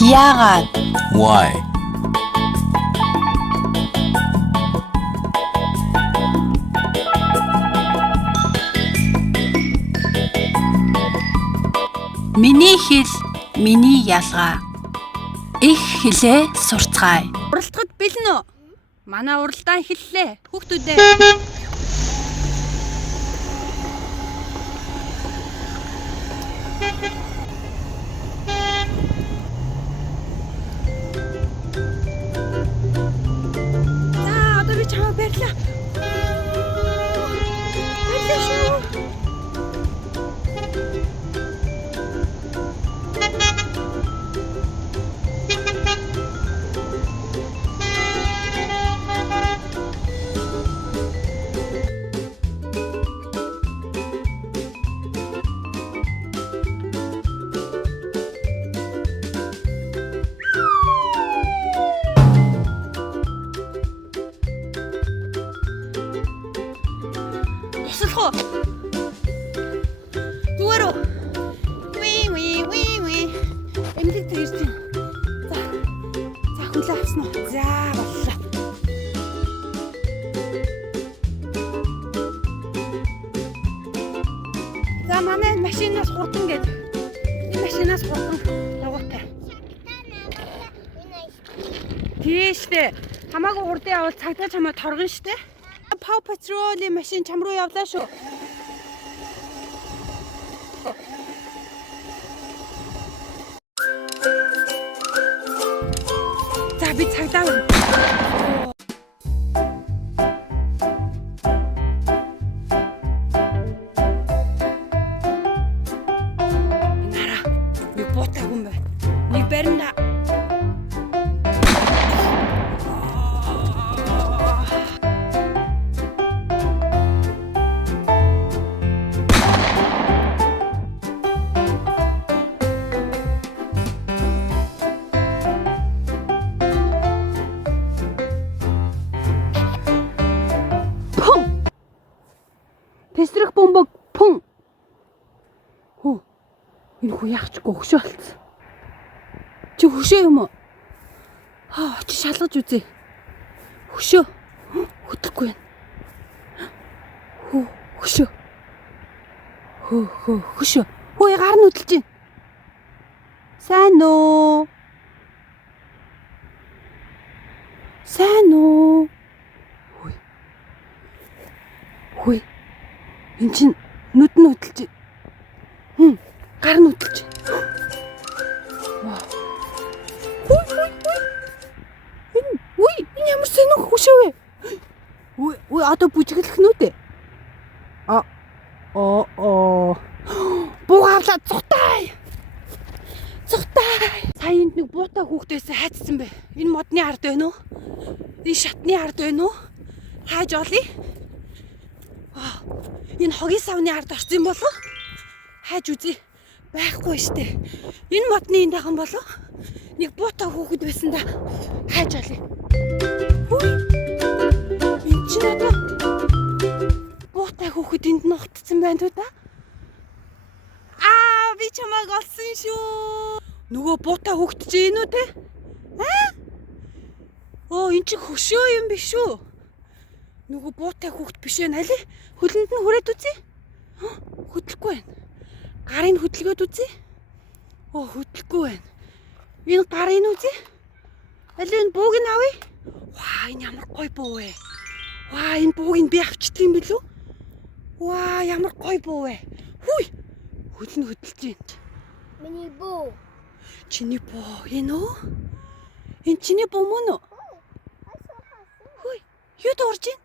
Яагаад? Why? Миний хэл, миний ялгаа. Их хэлээ сурцгаая. Уралдахад бэлэн үү? Манай уралдаан эхэллээ. Хүүхдүүдээ. За, одоо би чамайг барьлаа. Барьлаа шүү. Ясалх уу? Зүгээр үү? Уи. Эмнэлэг тэрж байна. За хүлээ авсан уу? За боллоо. За манай машинаас хурдан гээд. Энэ машинаас хурдан яваатай. Тийштэй. Хамаагүй хурдан явал цагдаа чамаа торгоно штэ. Paw Patrol-ийн машин чам руу явлаа шүү. За би цагдаа байна. Нара, нэг буутай хүн байна. Нэг барина. Тэсрэх бомбог пүн. Хөө. Энэ хүү яахчгүй хөшөө болцсон. Чи хөшөө юм уу? Чи шалгаж үзье. Хөшөө. Хөдлөхгүй байна. Хөшөө. Хөшөө. Хөөе гар нь хөдөлж байна. Сайн уу? Сайн уу? Хөөе. Энд чинь нүд нь хөдөлж байна. Гар нь хөдөлж байна. Энэ ямар сонин хөшөө вэ? Ой, одоо бүжиглэх нүд ээ. Буугаавлаа цухтай. Сая энд нэг буутай хүүхдээс хайцсан бэ. Энэ модны ард байна уу? Энэ шатны ард байна уу? Хайж олъё. Энэ хогийн савны ард орсон болов? Хайж үзье. Байхгүй штэ. Энэ модны эндайхан болов? Нэг буутай хүүхэд байсан да. Хайж олъё. Энд чинь одоо буутай хүүхэд энд нь утцсан байна уу да? Би чамайг олсон шүү. Нөгөө буутай хүүхэд чи энэ үү те? Энэ чи хөшөө юм биш үү? Нөгөө буутай хүүхэд биш ээ али? Хөлөнд нь хүрээд үзье. Хөдлөхгүй байна. Гарын хөдөлгөөд үзье. Хөдлөхгүй байна. Энэ гарын үзье. Али энэ бууг нь авъя. Энэ ямар гоё буу вэ? Энэ бууг нь би авчдаг юм билүү? Ямар гоё буу вэ? Хөл нь хөдөлж байна. Миний буу. Чиний буу энэ үү? Энэ чиний буу мөн үү? Юу дуурж байна?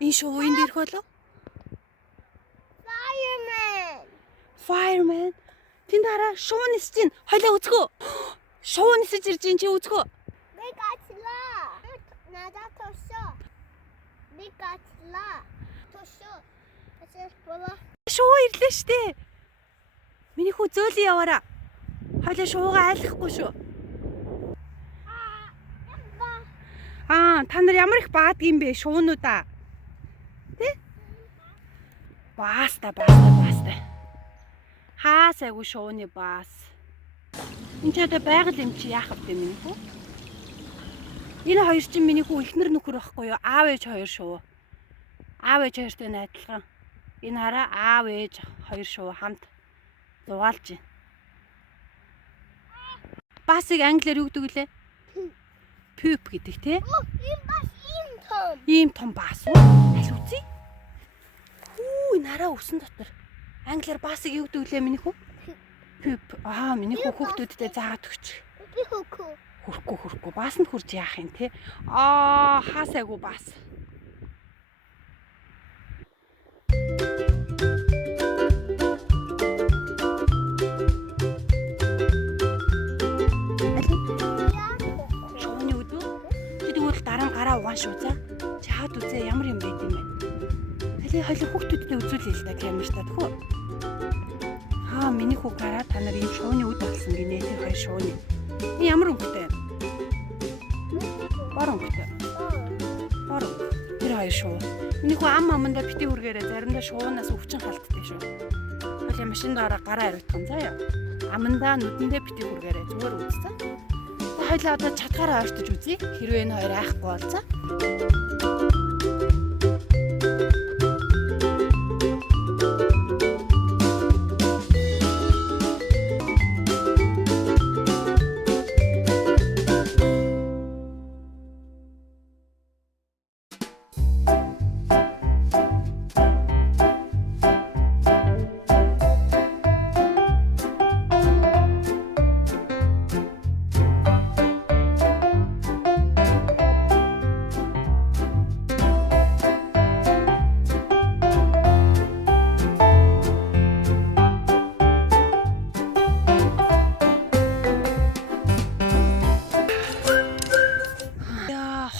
Энэ шувуу энд ирэх болов? Fireman. Тэнд хараа шувуу нисэж байна. Хойлоо үзгөө. Шувуу нисэж ирж байна чи үзгөө. Би гачлаа. Надад тосоо. Би гачлаа. Тосоо. Шувуу ирлээ штэ. Миний хүү зөөлөн яваараа. Хойлоо шувуугаа айлахгүй шүү. Та нар ямар их баадаг юм бэ шуунуудаа? Тэ? Бааста. Хаа сайгүй шууны баас. Энд ч одоо байгаль юм чи яах вэ миний хүү? Энэ хоёр чинь миний хүү ихнэр нөхөр байхгүй юу? Аав ээж хоёр шүү. Аав ээж хоёртой найдлага. Энэ хараа аав ээж хоёр шүү хамт зугаалж байна. Басыг англиар юу гэдэг лээ? Pup гэдэг тий? Ийм бас ийм том. Ийм том бас уу? Аль үзье? Хүү энэ хараа өсөн дотор. Англиар басыг юу гэдэг лээ миний хүү? Pup. Миний хүү хүүхдүүдтэй заагаад өгч. Би хөөхгүй. Хөрөхгүй. Баасанд хурж яах юм те? Хаасайгу баас. Шууны өдөө. Чи тэгвэл дараа нь гараа угаан шүү за. Чи хаад үзээ ямар юм байд юм бэ? Хойло хүүхдүүдтэй үзүүлээ л да камертаа тхүү. Миний хүү гараа та нар ийм шууны өд болсон гинэ тэр хоёр шууны. Ямар өнгөтэй? Бор өнгөтэй. Тэр хоёр шуу. Миний хүү амандаа бити хүргээрээ заримдаа шуунаас өвчин халтдаг шүү. Хойло машин дараа гараа хариутган заяа. Амандаа нүдэндээ бити хүргээрээ зүгээр үзсэн. Хойлоо одоо чатгаараа ойртож үзье. Хэрвээ энэ хоёр айхгүй болцоо.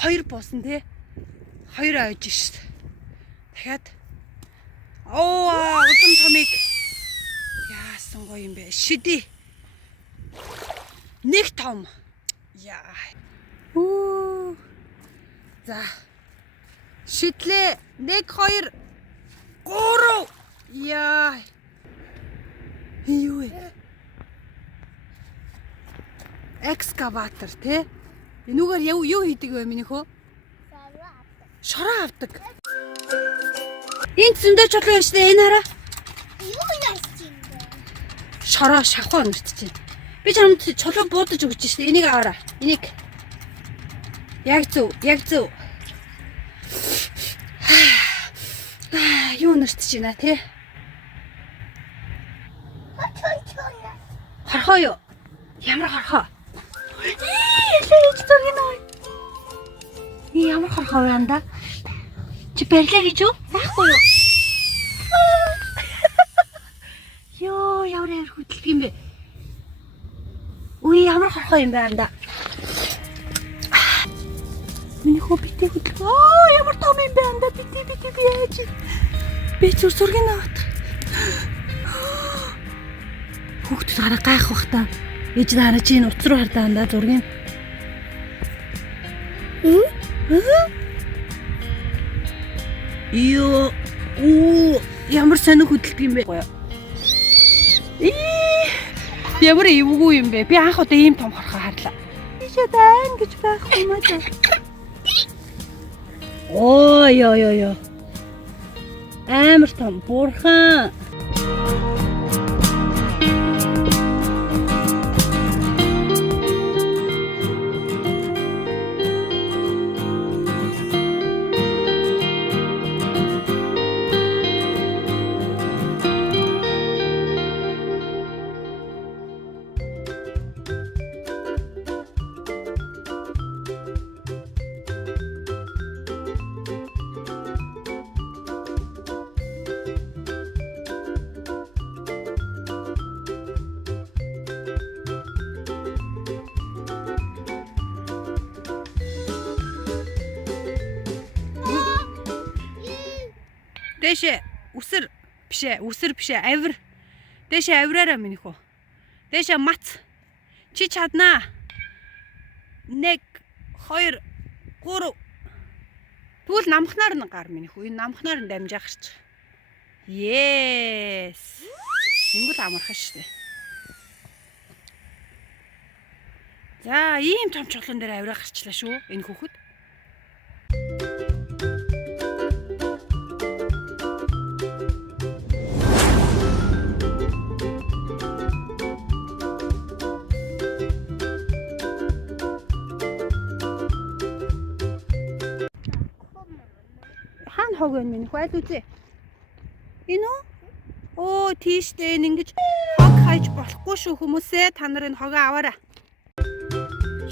Хоёр буусан тий. Хоёр ойж шít. Дахиад улам томыг яасан гоё юм бэ? Шиди. Нэг том. Яа. За. Шидлээ. 1 2 3. Яа. Юу вэ? Экскаватор тий. Энүүгээр юу хийдэг вэ миний хөө? Шороо авдаг. Энд зөндөө чулуу юм шнэ энэ хараа. Юу яасан юм бэ? Шороо шавхаа нэртэж байна. Би чамд чулуу буудаж өгч шнэ. Энийг аваарай. Энийг. Яг зөв. Юу нэртэж байна те? Хорхоо юу? Ямар хорхоо? Ялж зургийн ой. Ямар хорхоо вэ анда? Чи барилаа гэж юу? Заахгүй юу? Йоо, ямар хөдөлгөх юм бэ? Үгүй ямар хорхоо юм бэ анда? Миний хөө битээ хөдөлгөө. Ямар том юм бэ анда? Битээ би яаж? Би зургийн аваад. Хүүхдүүд хараа гайх бах та. Ээж нараа чи энэ утас руу хардаа андаа зургийн. Ямар сонир хөдөлдөг юм бэ? Ямар эвгүй юм бэ? Би анх удаа ийм том хорхоо харлаа. Тийшээ айн гэж байхгүй юм аа. Йоо. Амар том бурхан. Дэшээ үсэр бишээ авир. Дэшээ авираараа минь хөө. Дэшээ мац. Чи чаднаа. 1 2 3. Тэгвэл намхнаар нь гар минь хөө. Энэ намхнаар нь дамжаах ч. Yes. Ингүүл амархан штэ. За, ийм том чулуун дээр авираа гарчлаа шүү. Энэ хүүхэд. Хаана хог вэ минь хайлт үзье. Энэ үү? Оо, тийштэй ингэж хог хайж болохгүй шүү хүмүүсээ. Та нар энэ хогоо аваарай.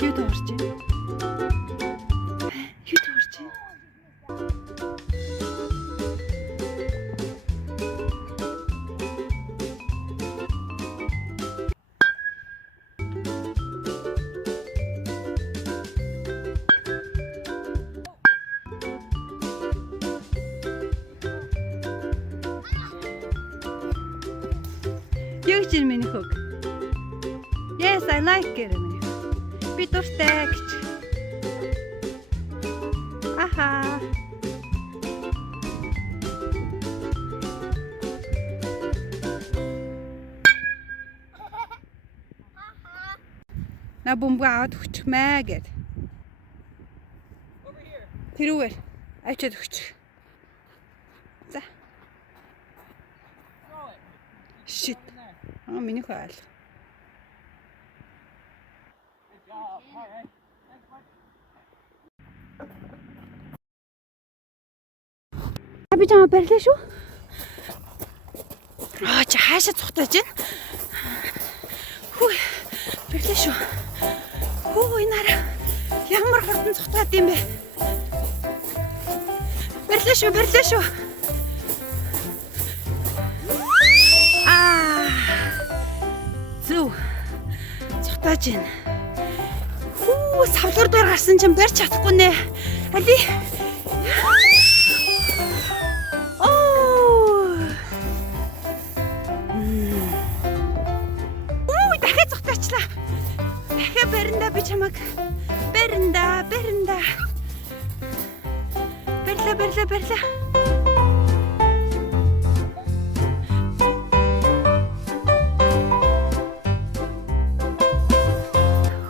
Юу дөрж байна? Юу дөрж байна? Юу гэж минь хог? Yes, I like it. Би дуртай гэж. Аха. На бомбо аваад өгчих мэ гэд. Тэрүүгээр авчиад өгчих. За. Shit. Миний хаал. Би чамаа барьлаа шүү. Чи хаашаа цухтааж байна? Хүү. Барьлаа шүү. Хөө энэ арай ямар хурдан цухтаад юм бэ? Барьлаа шүү. Зүг. Цухтааж байна. Хүү, савлуур дээр гарсан чинь барьж чадахгүй нэ. Али. Баринда би чамаг баринда. Барьла.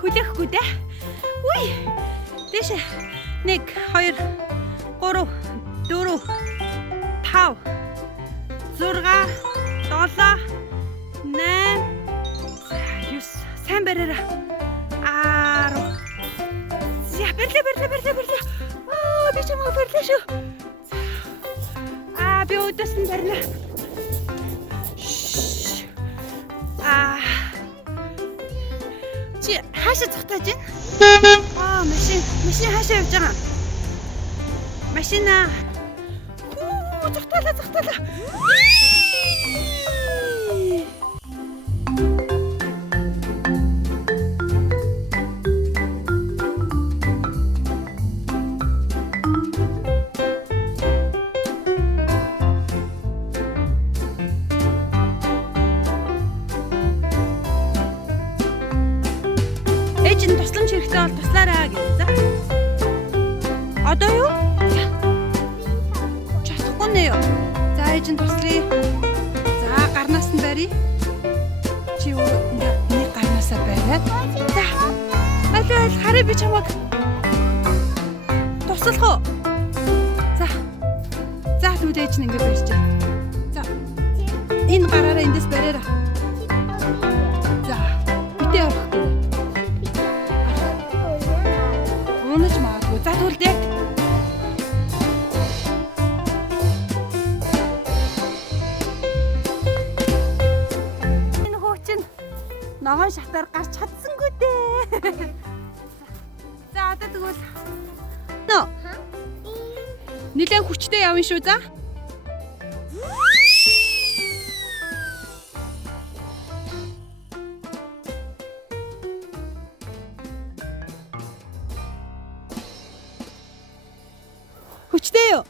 Хүлээхгүй дээ. Уй. Дэше. 1 2 3 4 5 6 7 8 9 сайн бариараа. Барьла. Би чамаа барьлаа шүү. Би өдөөс нь барьлаа. Чи хаашаа цухтааж байна? Машин хаашаа явж байгаа? Машина. Цухтаалаа. Ээжин тусламж хэрэгтэй бол туслаарай гэж. За. Одоо юу? Чадахгүй нэ юу? За ээжин туслая. За гарнаас нь барья. Чи юу миний гарнаасаа бариад. За. Аль харъя би чамаг. Туслах уу? За тэгвэл ээж нь ингэ барьж. За. Энэ гараараа эндээс бариараа. За. Битээ орох гээ. Унаж магадгүй. За тэгвэл дээ. Энэ хуучин ногоон шатаар гарч чадсангүй дээ. За одоо тэгвэл нөө. Нилээн хүчтэй явна шүү за. Хүчтэй юу?